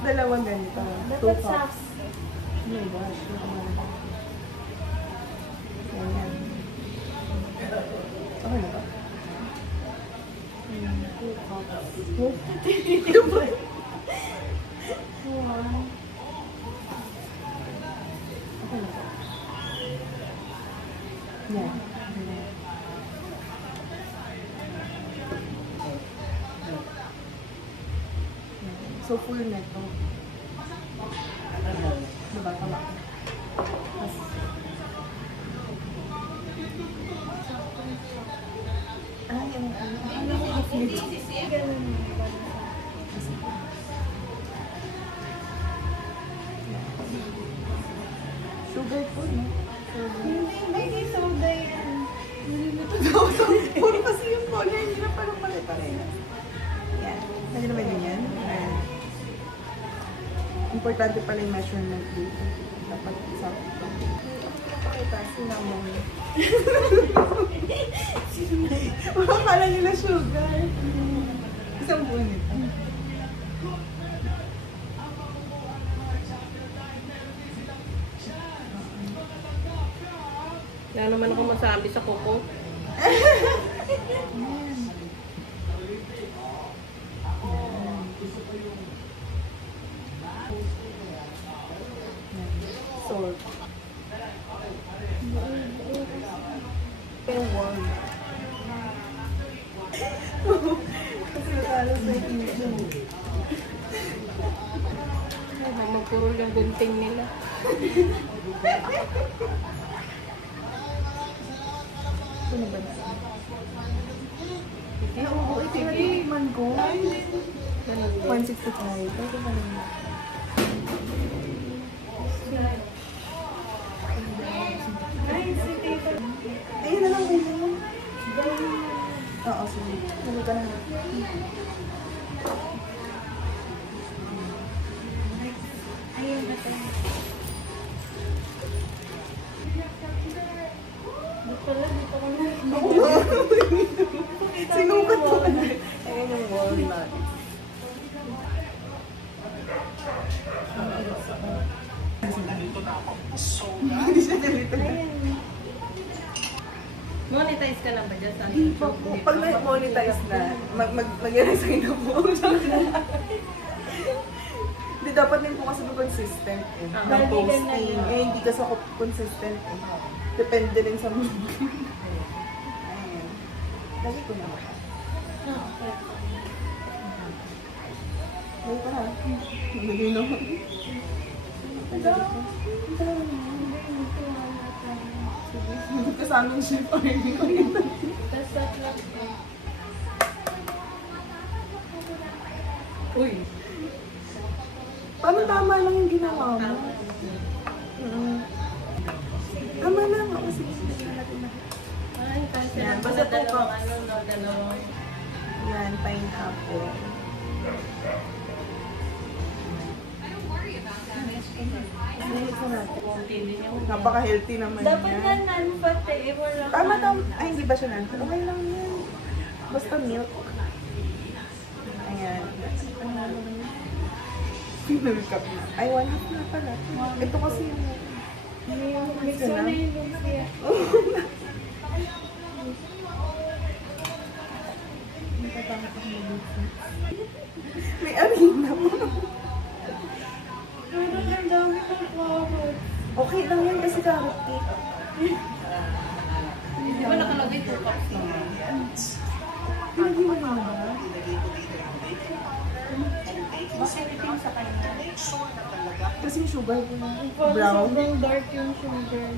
dalawang ganito. Dapat 2 cups. Oh my gosh. Ayan. Okay na ba? 2 cups. Okay na ba? Yan. So, full neto. Diba? Tama. Sugar po, no? Hindi soda yan. Puro kasi yung color, hindi na parang pare-parehas. Yan. Hindi naman yun yan. Importante pala yung measurement dito. Dapat sakto. Pakita, cinnamon. Akala nila sugar. Isang buwan ito. Wala naman ako masabi sa koko. Salt. Pero warm. Kasi nakalas na yung Magpurol yung gunting nila. ano ba na? Oo, ito yung natikman ko. 165. Ito pa rin. Ayun na lang ulo. Oo, sige. Nalo ka na. Ayun na tayo. Dito ko na. Sinukat mo na. Ayun yung walnut. Hindi siya nalito na. Monetize ka na ba dyan? Hindi pa po. Pag na-monetize na, mag-resign na po. Hindi, dapat din po kasi consistent eh. Ng posting. Eh, hindi kasi ako consistent eh. Depende rin sa movie. Ayan. Lagi ko na ba? Okay. Lagi ko na. Lagi naman. Hindi ka sa aming ship or hindi ko nito. Tapos tatlo ko. Uy! Paano tama lang yung ginawa mo? Tama lang ako. Sige, sige natin na. Ay, kasi Yan, na basta pala dalawang two cups. dalawang. Yan, pineapple. Napaka-healthy naman Dapat yan. nga non-fat eh. Wala Tama, tama. Ay, hindi ba siya nandun? Okay lang yan. Basta milk. Ayan. Milk up na. Ay, 1 half na pala. Ito kasi yung... Mix mo na yung lumpia. May arena mo. Pero ang dami ng flowers. Okay lang yan kasi carrot cake. Di ba nakalagay 2 cups naman? Pinagin mo na ba? Masiriting sa kanya. Kasi yung sugar ko na. Parang Brown. sobrang dark yung sugar.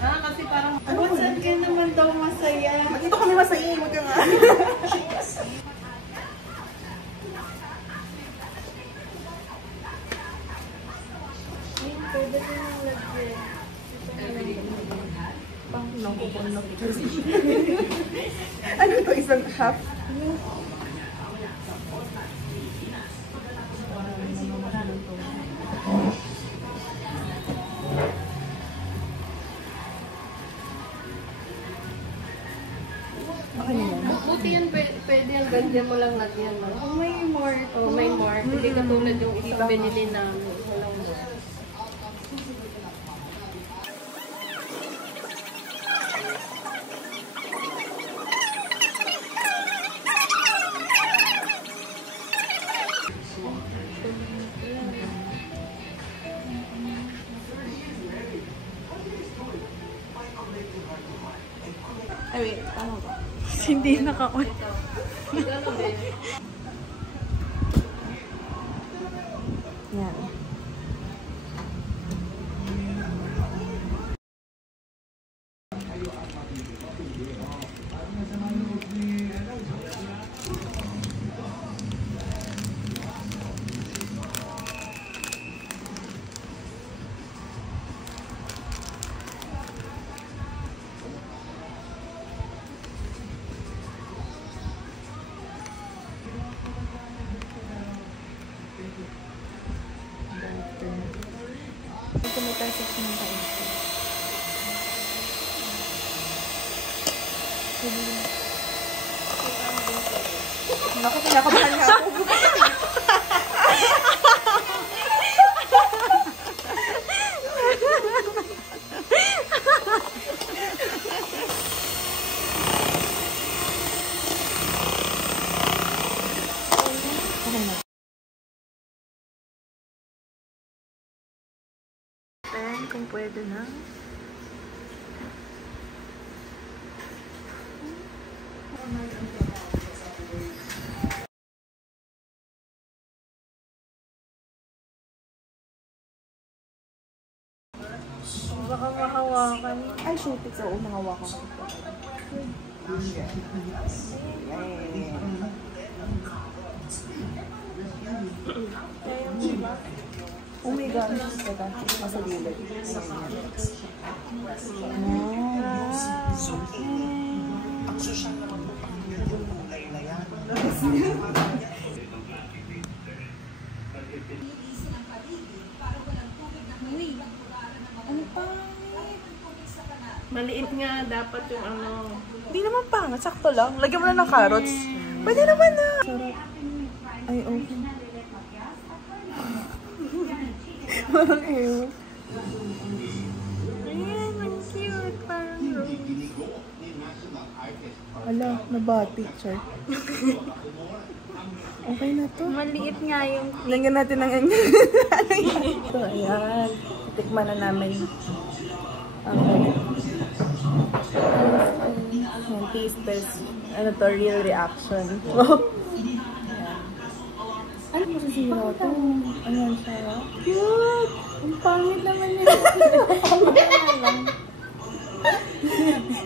Ah, kasi parang... Ano ba? Saan ka naman daw masaya? Dito kami masaya. Huwag ka nga. Ayun, pwede ko nang lagyan. Pang nakupon na ano to? Isang half? Okay na yan. Buti yan, pwede yan, ganyan mo lang lagyan. No? Oh, may more. Oh, may more. Mart. Hindi katulad yung isang binili namin. Walang Mart. Ay, wait. Tama ba? Hindi naka-on. Yan. Tumatasa sa mga kain. Naku, pinakabahan nga ako. Kung pwede na. Baka mahawakan. Ay, shoot it. Oo, nangawakan ko. Oh my God. Teka, nasa gilid. Ano pa? Maliit nga dapat yung ano. Hindi naman pangat. Sakto lang. Lagyan mo lang ng carrots. Pwede naman na. Sarap. Ay, okay. Parang ewan. Ayan, ang cute. Parang rose. Ala, nabati, Char. Okay na to. Maliit nga yung Lagyan natin ng So, ayan. Tikman na namin ang taste test. Ano to, real reaction. Ano mo sisira ito? Ano yan siya? cute. Ang pangit naman nila.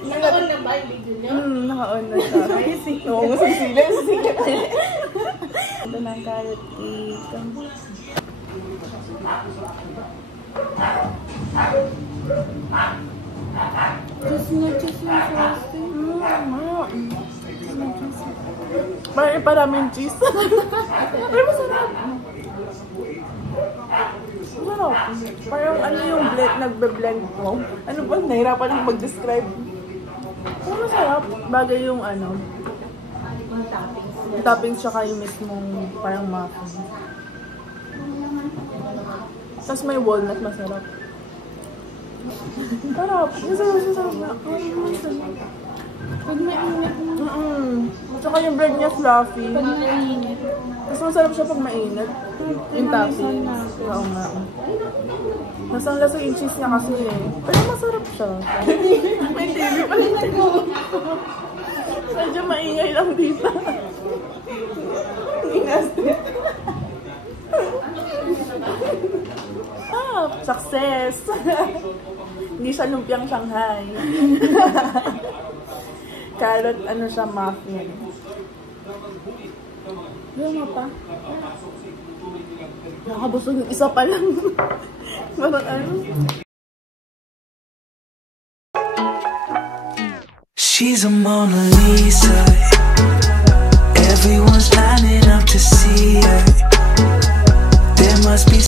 Naka-on na ba yung video niyo? Naka-on na siya. Oo, masisila. Masisila. Ito na ang carrot cake. Cheese na frosting. Maraming cheese. Pero masarap. Masarap. Parang ano yung blend, nagbe-blend mo. Ano ba? Nahirapan akong mag-describe. Pero masarap. Bagay yung ano. Yung toppings tsaka yung mismong parang muffin. Tapos may walnut, masarap. Sarap. Masarap na. Masarap. Pag mainit na. Tsaka yung bread niya fluffy. Pag mainit. Tapos masarap siya pag mainit. Yung topping. Oo nga. Masang lasa yung cheese niya kasi eh. Pero masarap siya. May TV pa rin. Sadya maingay lang dito. Inastit. Success! Hindi siya lumpiang Shanghai. Carrot, ano siya, muffin. Yung pa. Nakabusog yung isa pa lang. Parang ano? She's a Mona Lisa. Everyone's lining up to see her.